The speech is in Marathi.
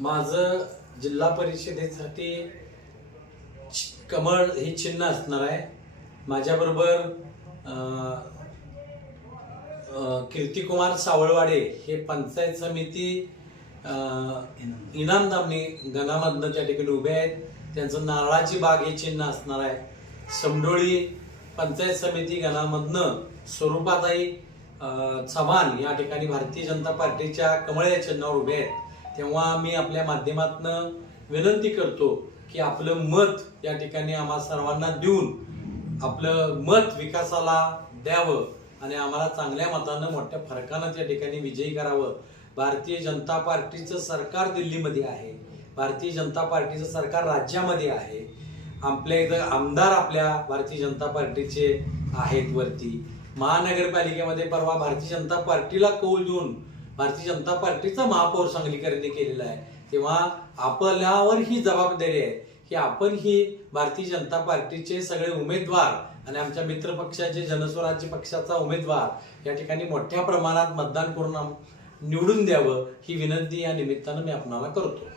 माझं जिल्हा परिषदेसाठी कमळ हे चिन्ह असणार आहे। माझ्याबरोबर कीर्तिकुमार सावळवाडे हे पंचायत समिती इनामदारनी गणामधनं त्या ठिकाणी उभे आहेत। त्यांचं नारळाची बाग हे चिन्ह असणार आहे। समडोळी पंचायत समिती गणामधनं स्वरूपाताई चव्हाण या ठिकाणी भारतीय जनता पार्टीच्या कमळ या चिन्हावर उभे आहेत। तेव्हा मी आपल्या माध्यमातून विनंती करतो की आपलं मत या ठिकाणी आम्हा सर्वांना देऊन आपलं मत विकासाला द्यावं आणि आम्हाला चांगल्या मतानं मोठ्या फरकानं त्या ठिकाणी विजयी करावं। भारतीय जनता पार्टीचं सरकार दिल्लीमध्ये आहे, भारतीय जनता पार्टीचं सरकार राज्यामध्ये आहे, आपल्या इथं आमदार आपल्या भारतीय जनता पार्टीचे आहेत वरती। महानगरपालिकेमध्ये परवा भारतीय जनता पार्टीला कौल देऊन भारतीय जनता पार्टीचा महापौर सांगलीकरांनी केलेला आहे। तेव्हा आपल्यावर ही जबाबदारी आहे की आपण ही भारतीय जनता पार्टीचे सगळे उमेदवार आणि आमच्या मित्र पक्षाचे जनस्वराज्य पक्षाचा उमेदवार या ठिकाणी मोठ्या प्रमाणात मतदान करून निवडून द्यावं ही विनंती या निमित्तानं मी आपणाला करतो।